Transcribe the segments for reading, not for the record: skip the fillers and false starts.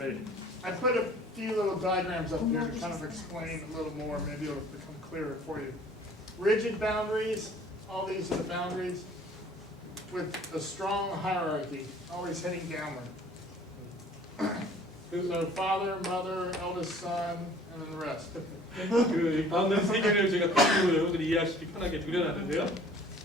Wait, I put a few little diagrams up here to kind of explain a little more. Maybe it'll become clearer for you. Rigid boundaries, all these are the boundaries, with a strong hierarchy, always heading downward. So father, mother, eldest son, and then the rest. 그 바운더리 세 개를 제가 그림으로 여러분들이 이해하시기 편하게 그려놨는데요.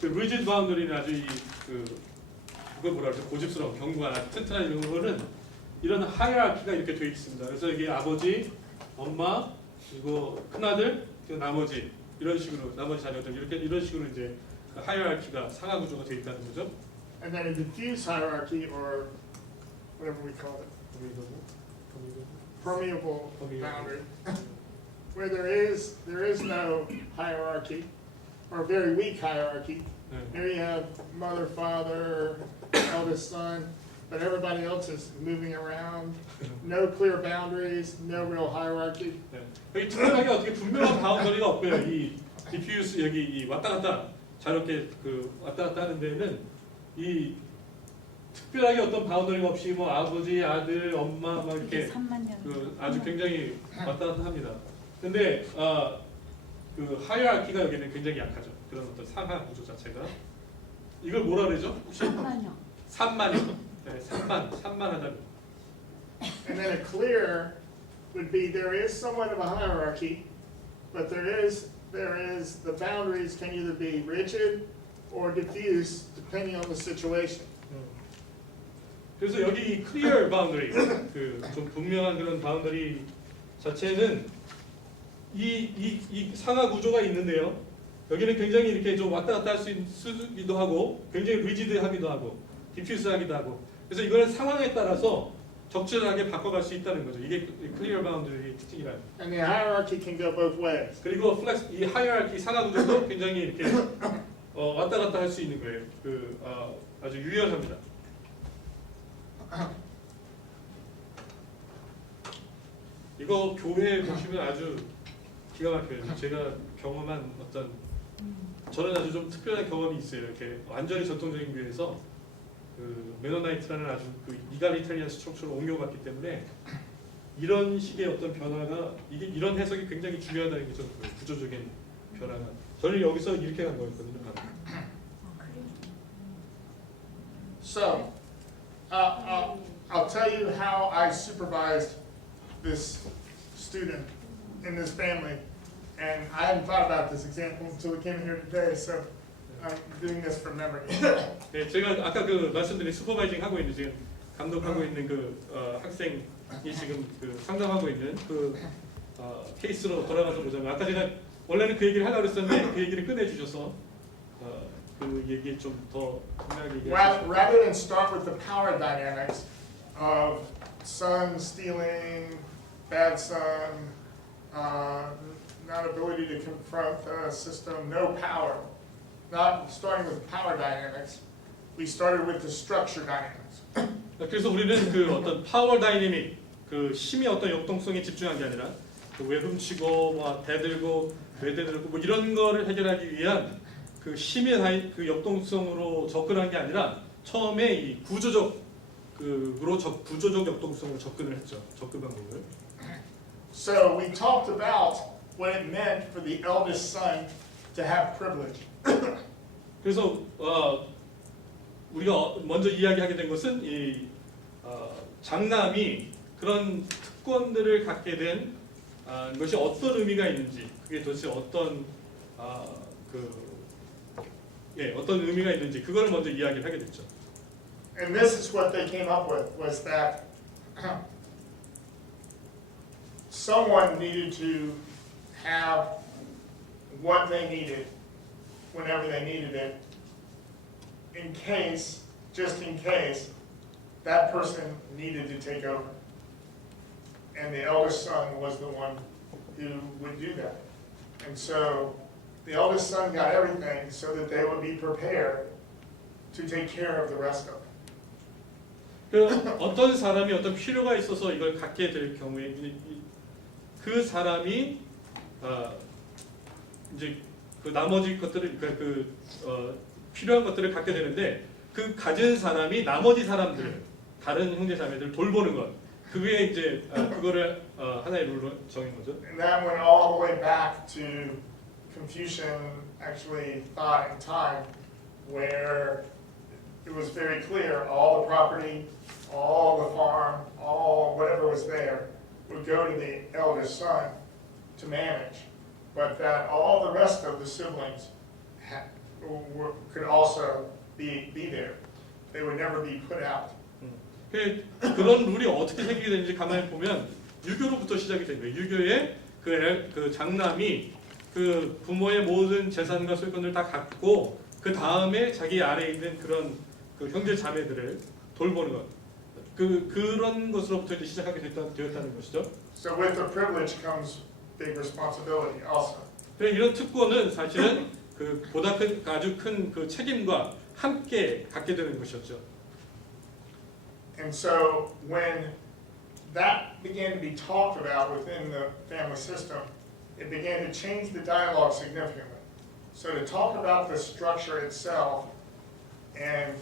그 리지드 바운더리는 아주 그걸 뭐라 그러죠? 고집스러운 견고한 아주 튼튼한 이런 거는 이런 하이라키가 이렇게 되어 있습니다. 그래서 이게 아버지, 엄마, 그리고 큰아들, 그리고 나머지 이런 식으로 나머지 자녀들 이런 식으로 이제 하이라키가 상하 구조가 되어 있다는 거죠. And then a diffuse hierarchy, or whatever we call it, permeable boundary, where there is no hierarchy, or a very weak hierarchy. Here you have mother, father, eldest son, but everybody else is moving around. No clear boundaries, no real hierarchy. 여기 특별하게 어떻게 분명한 바운더리가 없고요. 이 디퓨스 여기 이 왔다 갔다 자유롭게 그 왔다 갔다 하는 데는 이 특별하게 어떤 바운더리가 없이 뭐 아버지, 아들, 엄마 막 이렇게 그 아주 굉장히 왔다 갔다 합니다. 근데 그 하이라키가 여기는 굉장히 약하죠. 그런 어떤 상하 구조 자체가. 이걸 뭐라 그러죠? 혹시? 산만형. 네, 산만하다는. And then a clear would be there is somewhat of a hierarchy, but there is the boundaries can either be rigid or diffuse depending on the situation. 그래서 여기 이 clear boundary, 그 좀 분명한 그런 바운더리 자체는 이 상하 구조가 있는데요. 여기는 굉장히 이렇게 좀 왔다 갔다 할 수 있기도 하고, 굉장히 리지드하기도 하고, 디퓨스하기도 하고. 그래서 이거는 상황에 따라서 적절하게 바꿔갈 수 있다는 거죠. 이게 clear boundary의 특징이라요. And the hierarchy can go both ways. 그리고 이 hierarchy 상하 구조도 굉장히 이렇게 왔다 갔다 할 수 있는 거예요. 아주 유연합니다. 이거 교회에 보시면 아주 기가 막혀요. 제가 경험한 어떤 저는 아주 좀 특별한 경험이 있어요. 이렇게 완전히 전통적인 교회에서 그 메노나이트라는 아주 그 이갈리탈리안 스트럭처를 옮겨갔기 때문에 이런 식의 어떤 변화가 이런 해석이 굉장히 중요하다는 게 저는 구조적인 변화가 저는 여기서 이렇게 간 거였거든요. So, I'll tell you how I supervised this student in this family, and I hadn't thought about this example until we came here today. So, I'm doing this from memory. 네, 제가 아까 그 말씀드린 슈퍼바이징 하고 있는 지금 감독하고 있는 그 학생이 지금 그 상담하고 있는 그 케이스로 돌아가서 보자면 아까 제가 원래는 그 얘기를 하려고 했었는데 그 얘기를 끝내주셔서 그 얘기 좀 더 분명하게 얘기해주세요. Rather than start with the power dynamics of son stealing, bad son, not ability to confront the system, no power. Not starting with power dynamics, we started with the structure dynamics. 그래서 우리는 그 어떤 파워 다이내믹, 그 힘의 어떤 역동성에 집중한 게 아니라 그 왜 훔치고 뭐 대들고 외대들고 뭐 이런 거를 해결하기 위한 그 힘의 그 역동성으로 접근한 게 아니라 처음에 이 구조적 역동성으로 접근을 했죠. 접근 방법을. So we talked about what it meant for the eldest son to have privilege. 그래서 우리가 먼저 이야기하게 된 것은 이 장남이 그런 특권들을 갖게 된 것이 어떤 의미가 있는지, 그게 도대체 어떤 어떤 의미가 있는지 그걸 먼저 이야기를 하게 됐죠. And this is what they came up with, was that someone needed to have what they needed whenever they needed it, just in case, that person needed to take over. And the eldest son was the one who would do that. And so the eldest son got everything so that they would be prepared to take care of the rest of it. 그 어떤 사람이 어떤 필요가 있어서 이걸 갖게 될 경우에 그 사람이 이제 그 나머지 것들을 필요한 것들을 갖게 되는데 그 가진 사람이 나머지 사람들 다른 형제 자매들을 돌보는 것 그게 이제 그거를 하나의 룰로 정한 거죠. And that went all the way back to Confucian actually thought and time, where it was very clear all the property, all the farm, all whatever was there would go to the eldest son to manage, but that all the rest of the siblings could also be there. They would never be put out. 그런 룰이 어떻게 생기게 되는지 가만히 보면 유교로부터 시작이 된 거예요. 유교의 그 장남이 그 부모의 모든 재산과 소유권을 다 갖고 그 다음에 자기 아래에 있는 그런 그 형제 자매들을 돌보는 것. 그런 것으로부터 이제 시작하게 되었다는 것이죠. So with the privilege comes big responsibility also. 이런 특권은 사실은 그 보다 큰 아주 큰 그 책임과 함께 갖게 되는 것이었죠. And so when that began to be talked about within the family system, it began to change the dialogue significantly. So to talk about the structure itself and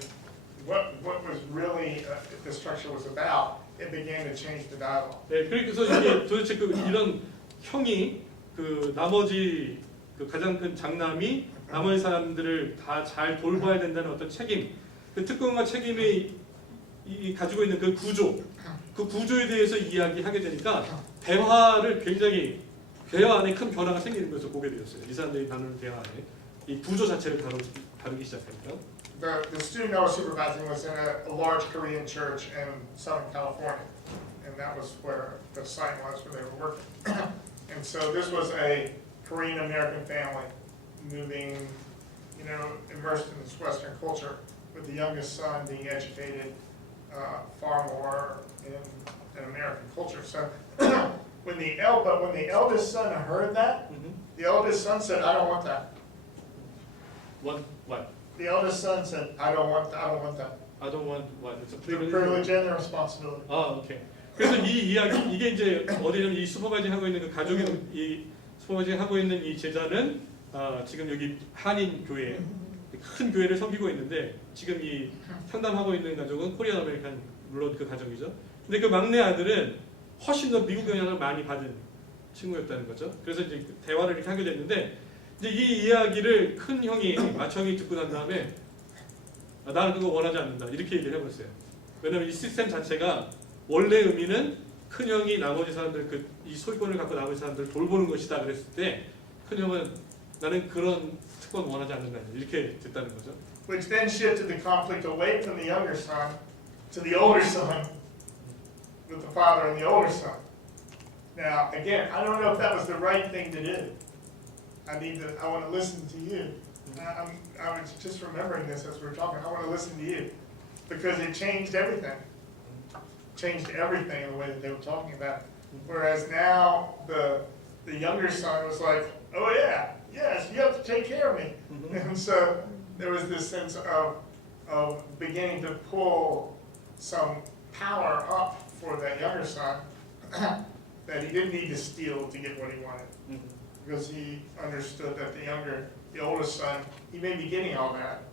what was really the structure was about, it began to change the dialogue. 네, 그래서 이게 도대체 이런 형이 그 나머지 그 가장 큰 장남이 나머지 사람들을 다 잘 돌봐야 된다는 어떤 책임, 그 특권과 책임이 가지고 있는 그 구조에 대해서 이야기하게 되니까 대화를 굉장히 대화 안에 큰 변화가 생기는 것을 보게 되었어요. 이 사람들이 나누는 대화 안에 이 구조 자체를 다루기 시작합니다. The student I was supervising was in a large Korean church in Southern California, and that was where the site was where they were working. And so this was a Korean American family moving, immersed in this Western culture, with the youngest son being educated far more in an American culture. So when the eldest son heard that, the eldest son said, "I don't want that." What? The eldest son said, "I don't want that. I don't want that." I don't want what? It's a The privilege. privilege and the responsibility. 오케이. 그래서 이 이야기 이게 이제 어디는 이 슈퍼바이징 하고 있는 그 가족이 이 슈퍼바이징 하고 있는 이 제자는 지금 여기 한인 교회 큰 교회를 섬기고 있는데 지금 이 상담하고 있는 가족은 코리안 아메리칸 물론 그 가족이죠. 근데 그 막내 아들은 훨씬 더 미국 영향을 많이 받은 친구였다는 거죠. 그래서 이제 대화를 이렇게 하게 됐는데 이제 이 이야기를 큰 형이 마청이 듣고 난 다음에 나는 그거 원하지 않는다 이렇게 얘기를 해버렸어요. 왜냐하면 이 시스템 자체가 원래 의미는 큰 형이 나머지 사람들 이 소유권을 갖고 나머지 사람들을 돌보는 것이다 그랬을 때 큰 형은 나는 그런 특권 원하지 않는다 이렇게 됐다는 거죠. Which then shifted the conflict away from the younger son to the older son, with the father and the older son. Now, again, I don't know if that was the right thing to do. I want to listen to you. I was just remembering this as we were talking. I want to listen to you because it changed everything. Changed everything in the way that they were talking about it. Whereas now the younger son was like, "Oh yeah, yes, you have to take care of me." And so there was this sense of beginning to pull some power up for that younger son that he didn't need to steal to get what he wanted. Because he understood that the oldest son, he may be getting all that,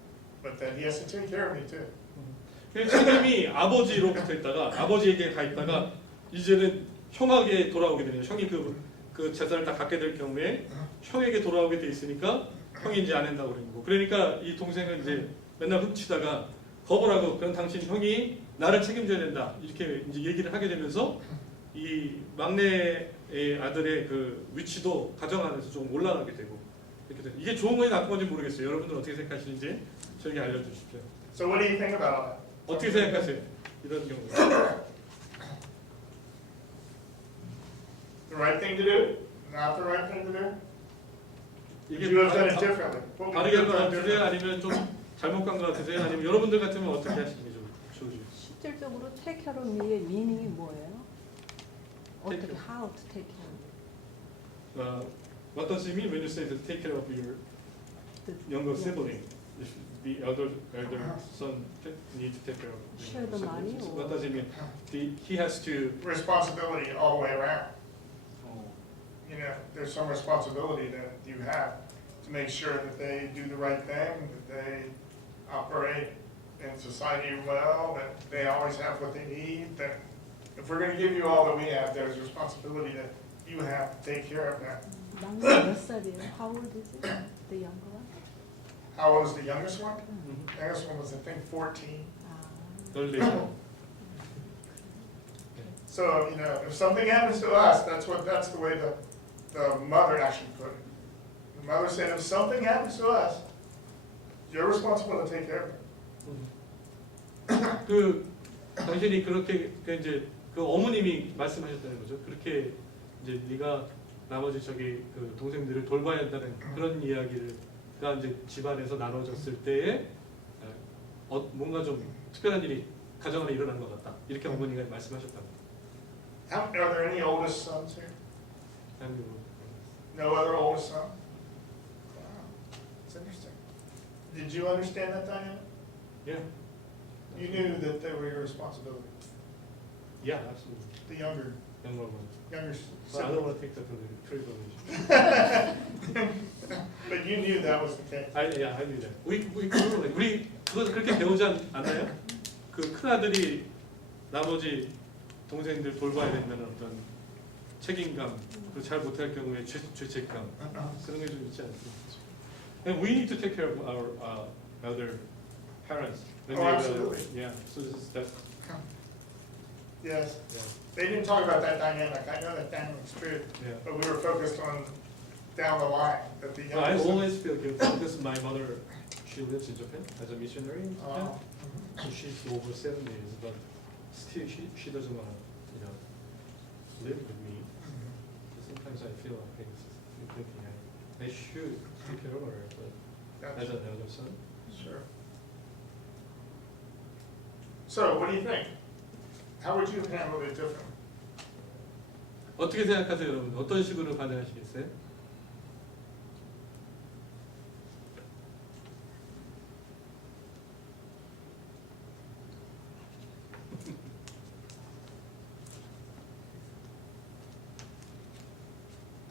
but that he has to take care of me too. 책임이 아버지로부터 있다가 아버지에게 가 있다가 이제는 형에게 돌아오게 되네요. 형이 그 재산을 다 갖게 될 경우에 형에게 돌아오게 돼 있으니까 형이 이제 안 한다고 그러는 거고. 그러니까 이 동생은 이제 맨날 훔치다가 겁을 하고 그럼 당신 형이 나를 책임져야 된다 이렇게 이제 얘기를 하게 되면서 이 막내의 아들의 그 위치도 가정 안에서 조금 올라가게 되고 이렇게 돼요. 이게 좋은 건지 나쁜 건지 모르겠어요. 여러분들 어떻게 생각하시는지 저에게 알려주십시오. So what do you think about all that? 어떻게 생각하세요? 이런 경우. The right thing to do? Not the right thing to do? 이게 You have done it differently. What would 다르게 you 한 have 것 done 같으세요? differently? 아니면 좀 잘못 간 것 같으세요? 아니면 여러분들 같으면 어떻게 하시는 게 좋으세요? 실질적으로 take care of me의 미닝이 뭐예요? Take 어떻게 care. how to take care of What does it mean when you say to take care of your the younger sibling? If the elder son needs to take care of the Share younger the money siblings. or- What does it mean? He has to. Responsibility all the way around. There's some responsibility that you have to make sure that they do the right thing, that they operate in society well, that they always have what they need, that if we're going to give you all that we have, there's a responsibility that you have to take care of that. 막내 몇 살이에요? How old is it? The younger one? How old is the youngest one? 음. The youngest one was, I think, 14. 아, 14살. So, you know, if something happens to us, that's the way the mother actually put it. The mother said, if something happens to us, you're responsible to take care of it. 그 당신이 그렇게 그 이제 그 어머님이 말씀하셨다는 거죠. 그렇게 이제 네가 나머지 저기 그 동생들을 돌봐야 한다는 그런 이야기가 이제 집안에서 나눠졌을 때에 뭔가 좀 특별한 일이 가정 안에 일어난 것 같다. 이렇게 어머니가 말씀하셨답니다. Are there any oldest sons here? 대한민국. No other oldest son? Wow, it's interesting. Did you understand that, Diana? Yeah. You knew that they were your responsibility. Yeah, absolutely. The younger Younger one. Well, I don't sibling. want to take that privilege. But you knew that was the case. I knew that. 우리 그거 그렇게 배우지 않나요? 그 큰 아들이 나머지 동생들 돌봐야 된다는 어떤 책임감, 그리고 잘 못할 경우에 죄책감 그런 게 좀 있지 않습니까? And we need to take care of our elder parents. Absolutely. Yeah. So that's Yes. yeah. They didn't talk about that dynamic. I know that dynamic spirit, Yeah. but we were focused on down the line that the I youngest son. always feel guilty because my mother, she lives in Japan as a missionary in Japan. So she's over 70s, but still she doesn't want to, you know, live with me. So sometimes I feel like thinking I should take care of her, but as an elder son. Sure. So, what do you think? How would you have handled it differently? 어떻게 생각하세요, 여러분? 어떤 식으로 반응하시겠어요?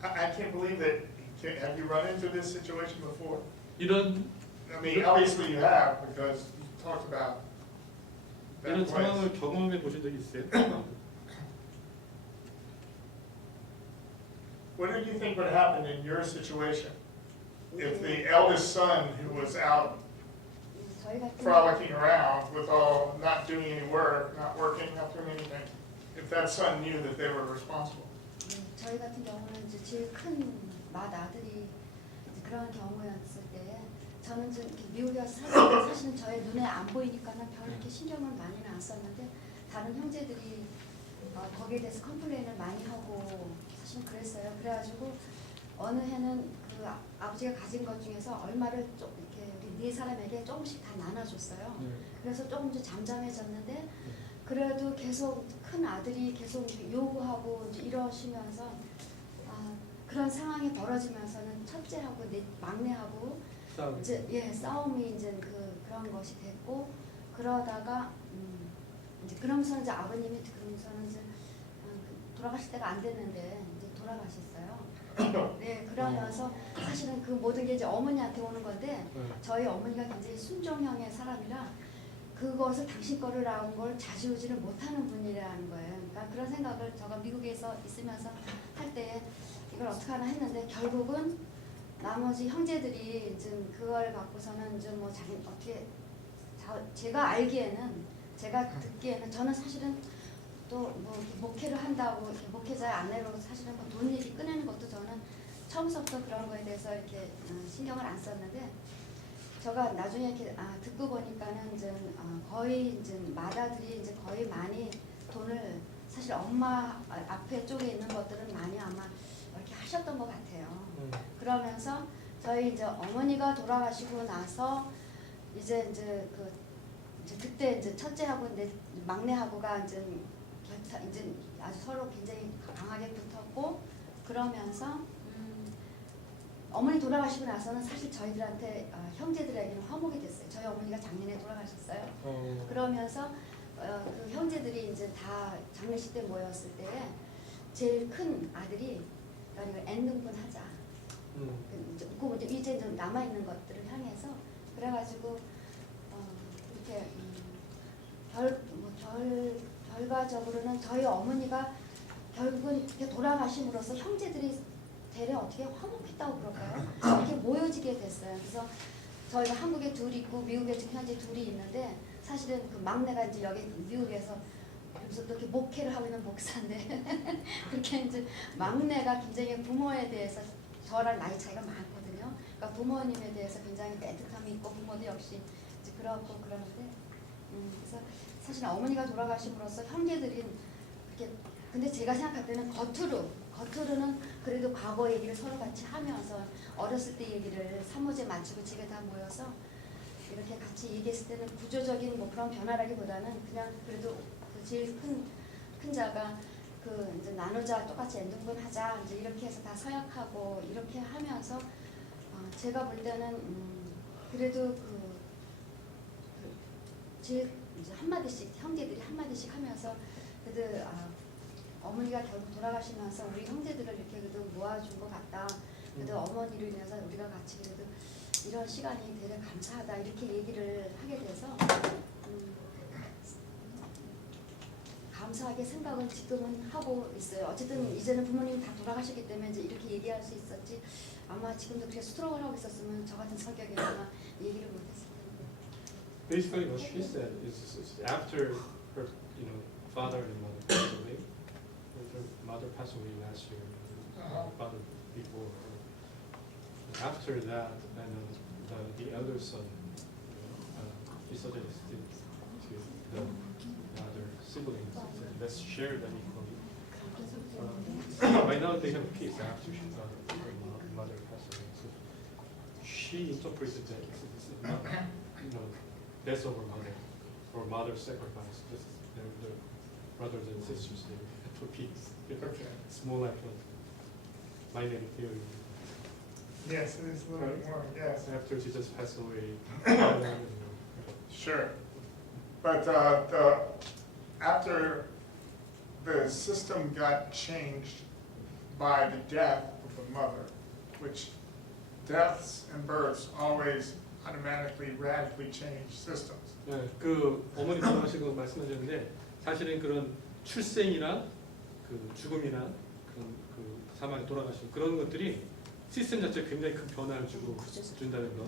I can't believe that. Have you run into this situation before? 이런 I mean, obviously you have, because you talked about 이런 that place. 상황을 경험해 보신 적이 있어요? What did you think would happen in your situation if the eldest son who was out 저희 같은 frolicking around with all, not doing any work, not working, not doing anything, if that son knew that they were responsible? 저희 같은 경우는 이제 제일 큰 맏아들이 이제 그런 경우였을 때 저는 좀 이렇게 미국에 와서 사실은 저의 눈에 안 보이니까는 별 이렇게 신경을 많이는 안 썼는데 다른 형제들이 거기에 대해서 컴플레인을 많이 하고 사실은 그랬어요. 그래가지고 어느 해는 그 아버지가 가진 것 중에서 얼마를 좀 이렇게 우리 네 사람에게 조금씩 다 나눠줬어요. 그래서 조금 좀 잠잠해졌는데 그래도 계속 큰 아들이 계속 요구하고 이제 이러시면서 그런 상황이 벌어지면서는 첫째하고 막내하고 이제 싸움이 이제 그런 것이 됐고 그러다가 이제 그러면서 이제 아버님이 그러면서는 이제 돌아가실 때가 안 됐는데 이제 돌아가셨어요. 네, 그러면서 사실은 그 모든 게 이제 어머니한테 오는 건데 저희 어머니가 굉장히 순종형의 사람이라 그것을 당신 거를 나온 걸 좌지우지를 못하는 분이라는 거예요. 그러니까 그런 생각을 제가 미국에서 있으면서 할 때 이걸 어떻게 하나 했는데 결국은 나머지 형제들이 좀 그걸 갖고서는 좀 뭐 자기 어떻게 제가 알기에는 제가 듣기에는 저는 사실은 또 뭐 목회를 한다고 목회자의 아내로 사실은 뭐 돈 얘기 꺼내는 것도 저는 처음부터 그런 거에 대해서 이렇게 신경을 안 썼는데 제가 나중에 이렇게 듣고 보니까는 이제 거의 이제 맏아들이 이제 거의 많이 돈을 사실 엄마 앞에 쪽에 있는 것들은 많이 아마 이렇게 하셨던 것 같아요. 그러면서 저희 이제 어머니가 돌아가시고 나서 이제 그때 이제 첫째하고 이제 막내하고가 이제 아주 서로 굉장히 강하게 붙었고 그러면서 어머니 돌아가시고 나서는 사실 저희들한테 형제들에게는 화목이 됐어요. 저희 어머니가 작년에 돌아가셨어요. 그러면서 그 형제들이 이제 다 장례식 때 모였을 때 제일 큰 아들이 이거 N등분 하자. 이제 좀 남아 있는 것들을 향해서 그래가지고 이렇게 별 결과적으로는 저희 어머니가 결국은 이렇게 돌아가심으로써 형제들이 대래 어떻게 화목했다고 그럴까요? 이렇게 모여지게 됐어요. 그래서 저희가 한국에 둘 있고 미국에 지금 현재 둘이 있는데 사실은 그 막내가 이제 여기 미국에서 그래서 또 이렇게 목회를 하고 있는 목사인데 그렇게 이제 막내가 굉장히 부모에 대해서 저랑 나이 차이가 많거든요. 그러니까 부모님에 대해서 굉장히 애틋함이 있고 부모도 역시 이제 그렇고 그러는데 그래서 사실 어머니가 돌아가심으로써 형제들이 이렇게 근데 제가 생각할 때는 겉으로는 그래도 과거 얘기를 서로 같이 하면서 어렸을 때 얘기를 사무제 마치고 집에 다 모여서 이렇게 같이 얘기했을 때는 구조적인 뭐 그런 변화라기보다는 그냥 그래도 그 제일 큰 자가 그 이제 나누자 똑같이 N등분 하자 이제 이렇게 해서 다 서약하고 이렇게 하면서 제가 볼 때는 그래도 그 제일 이제 한마디씩 형제들이 한마디씩 하면서 그래도 어머니가 결국 돌아가시면서 우리 형제들을 이렇게 그래도 모아준 것 같다. 그래도 어머니로 인해서 우리가 같이 그래도 이런 시간이 되게 감사하다 이렇게 얘기를 하게 돼서 감사하게 생각은 지금은 하고 있어요. 어쨌든 이제는 부모님이 다 돌아가셨기 때문에 이제 이렇게 얘기할 수 있었지. 아마 지금도 그렇게 스트로크를 하고 있었으면 저 같은 성격이면 아마 얘기를 못했을 텐데. Basically, what she said is after her, father and mother passed away. Her mother passed away last year. Her father before her. After that, and the elder son, he suggested to the other siblings, let's share that equally. By now they have peace after her mother passed away. So she interpreted that this is not, death over mother or mother's sacrifice. This is their brothers and sisters they have for peace. Okay. It's more like my native theory. Yes, it is a little bit more, yes. After Jesus passed away. Sure. But after the system got changed by the death of the mother, which deaths and births always automatically radically change systems. 네, 그 어머니 돌아가시고 말씀하셨는데 사실은 그런 출생이나 그 죽음이나 그 사망에 돌아가시고 그런 것들이 시스템 자체에 굉장히 큰 변화를 준다는 것.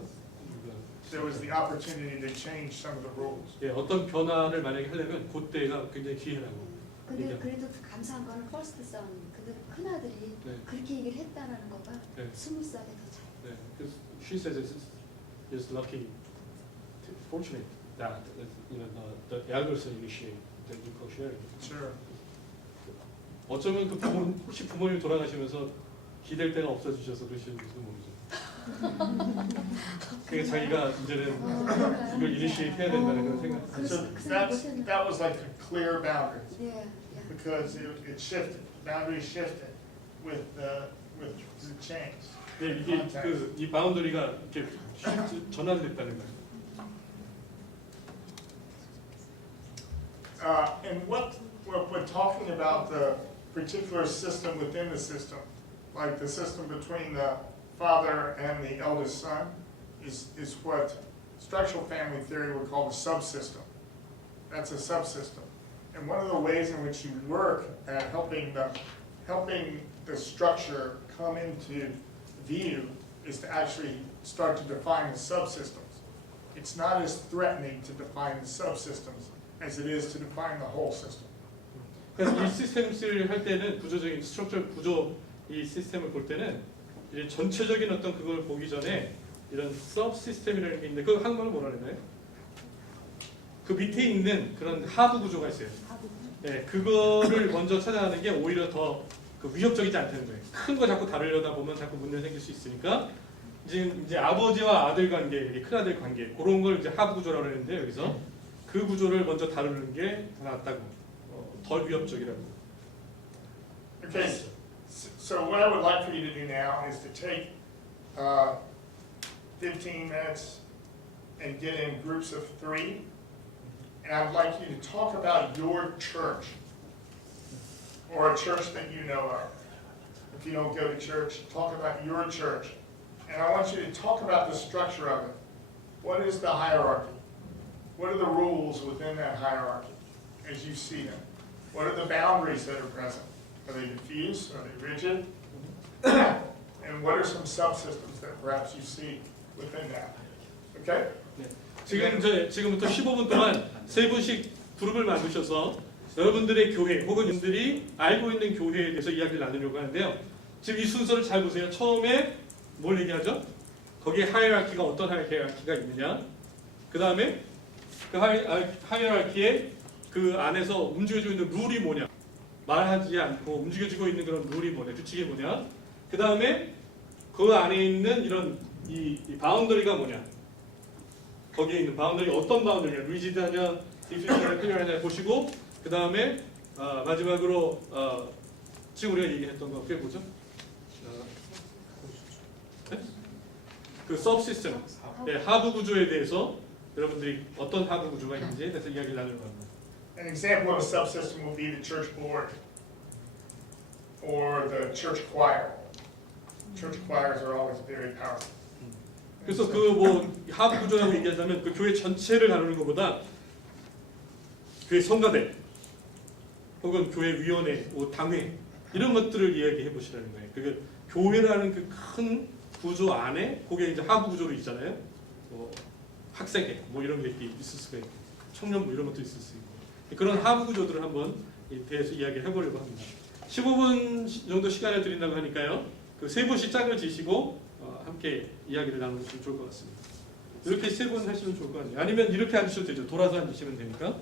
There was the opportunity to change some of the rules. 예, 어떤 변화를 만약에 하려면 그때가 굉장히 기회라고. 근데 그래도 감사한 거는 퍼스트 선 그들 큰 아들이 네. 그렇게 얘기를 했다라는 거가 네. 스무스하게 더 잘. 네, because she says it's lucky, fortunate that the elder son initiate the equal sharing. Sure. 어쩌면 그 혹시 부모님 돌아가시면서 기댈 데가 없어지셔서 그러시는지도 모르죠. 그게 자기가 이제는 이걸 이니시에이트 해야 된다는 그런 생각. So that was like a clear boundary 예, 예. because it shifted. Boundaries shifted with the change. 네, 이게 이 바운더리가 이렇게 전환됐다는 거예요. And what we're talking about the particular system within the system, like the system between the father and the eldest son, is what structural family theory would call the subsystem. That's a subsystem. And one of the ways in which you work at helping the structure come into view is to actually start to define the subsystems. It's not as threatening to define the subsystems as it is to define the whole system. 그래서 이 시스템을 할 때는 구조적인 스트럭처 구조 이 시스템을 볼 때는 이제 전체적인 어떤 그걸 보기 전에 이런 서브 시스템이라는 게 있는데 그 한국말로 뭐라 그러나요? 그 밑에 있는 그런 하부 구조가 있어요. 네, 그거를 먼저 찾아가는 게 오히려 더 그 위협적이지 않다는 거예요. 큰 거 자꾸 다루려다 보면 자꾸 문제 생길 수 있으니까 이제 아버지와 아들 관계, 큰 아들 관계 그런 걸 이제 하부 구조라고 그러는데 여기서 그 구조를 먼저 다루는 게 더 낫다고, 덜 위협적이라고. Okay, so what I would like for you to do now is to take 15 minutes and get in groups of 3, and I'd like you to talk about your church, or a church that you know of. If you don't go to church, talk about your church. And I want you to talk about the structure of it. What is the hierarchy? What are the rules within that hierarchy as you see them? What are the boundaries that are present? Are they diffuse? Are they rigid? And what are some subsystems that perhaps you see within that? Okay? 지금부터 15분 동안 세 분씩 그룹을 만드셔서 여러분들의 교회 혹은 여러분들이 알고 있는 교회에 대해서 이야기를 나누려고 하는데요. 지금 이 순서를 잘 보세요. 처음에 뭘 얘기하죠? 거기에 하이어라키가 어떤 하이어라키가 있느냐? 그 다음에 그 하이어라키에 그 안에서 움직여지고 있는 룰이 뭐냐? 말하지 않고 움직여지고 있는 그런 룰이 뭐냐? 규칙이 뭐냐? 그 다음에 그 안에 있는 이런 이 바운더리가 뭐냐? 거기에 있는 바운더리 어떤 바운더리냐? 리지드하냐? 디퓨즈하냐? 클리어하냐? 보시고 그 다음에 마지막으로 지금 우리가 얘기했던 거 그게 뭐죠? 네? 그 서브시스템, 네, 하부 구조에 대해서 여러분들이 어떤 하부 구조가 있는지에 대해서 이야기를 나누려고 합니다. An example of a subsystem will be the church board or the church choir. Church choirs are always very powerful. 그래서 그 뭐 하부 구조라고 얘기하자면 그 교회 전체를 다루는 것보다 교회 성가대 혹은 교회 위원회, 뭐 당회 이런 것들을 이야기해 보시라는 거예요. 그게 교회라는 그 큰 구조 안에 그게 이제 하부 구조로 있잖아요. 뭐 학생회 뭐 이런 게 있을 수가 있고 청년부 이런 것도 있을 수 있고 그런 하부 구조들을 한번 대해서 이야기를 해보려고 합니다. 15분 정도 시간을 드린다고 하니까요. 그 세 분씩 짝을 지시고 함께 이야기를 나누시면 좋을 것 같습니다. 이렇게 세 분 하시면 좋을 것 같아요. 아니면 이렇게 앉으셔도 되죠. 돌아서 앉으시면 되니까.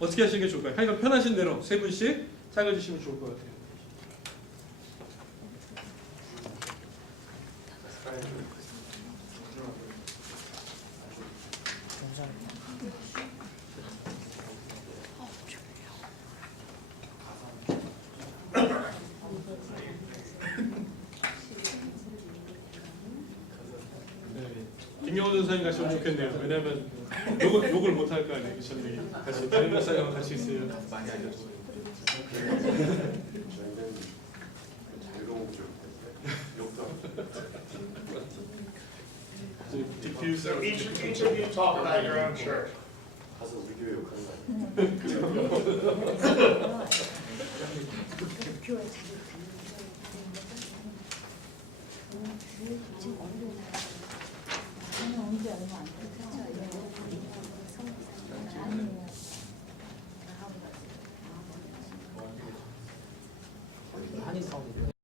어떻게 하시는 게 좋을까요? 하여간 편하신 대로 세 분씩 짝을 지시면 좋을 것 같아요. 김경호 전사님 같이 오면 좋겠네요. 왜냐하면 욕을 못 할 거 아니에요. 저는 같이 다른 목사님하고 같이 있어요. 많이 알려줘요. So each of you talk about your own church. 가서 우리 교회 욕하는 거 아니에요? 교회 자기 다니는 교회 지금